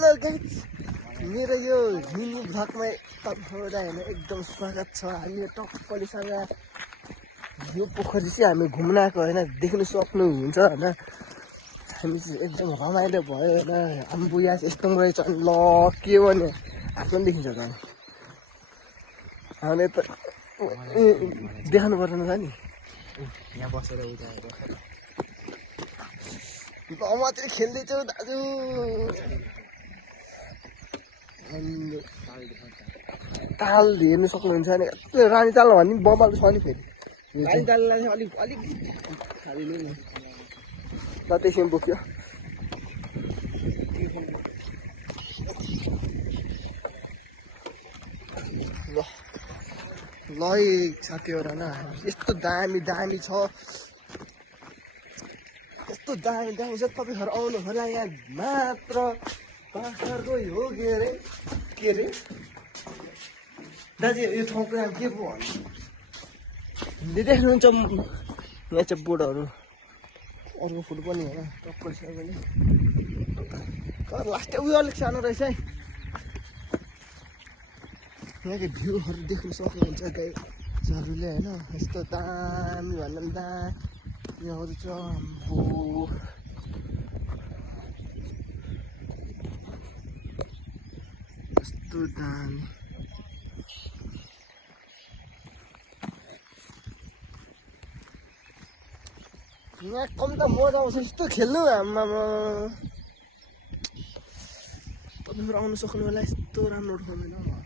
Hello guys मेरो यो mini भ्लगमा तपाईहरुलाई हैन एकदम स्वागत छ। हामी टक्कलीसँग यो पोखरी चाहिँ हामी घुम्न आएको हैन, देख्न सक्नुहुन्छ हैन। हामी चाहिँ एकदम रमाइलो भयो हैन। अम्बुया यस्तो रहेछ ल के भने आफ्नो देखिन्छ त हामीले त देखाउनु पर्दैन त नि। यहाँ बसेर उठाएर ल मात्रै खेल्दैछु दाजु। ताल हेर्नु सक्नुहुन्छ नि, रानी ताल भन्ने बबाल छ नि फेरि। रानी ताललाई अलिक खाली नै ल त्यसैमा बोक्यो। ल ल साथीहरु हैन, यस्तो दामी दामी छ, यस्तो दामी दामी छ। तपाईहरु आउनु होला यहाँ मात्र पाखरको हो के अरे दाजु यो ठाउँको नाम के पो भन्नु देख्नुहुन्छ यहाँ चाहिँ बोर्डहरू अर्को फुट पनि होइन टक्कर छ पनि तर लास्ट उयो अलिक सानो रहेछ है। यहाँको भ्यूहरू देख्न सक्नुहुन्छ गाइजहरूले होइन, यस्तो दामी भन्दा पनि दामीहरू छ। यस्तो दामी यहाँ कम त मजा आउँछ यस्तो खेल्नु। आमामा तपाईँहरू आउनु सक्नु होला, यस्तो राम्रो ठाउँमा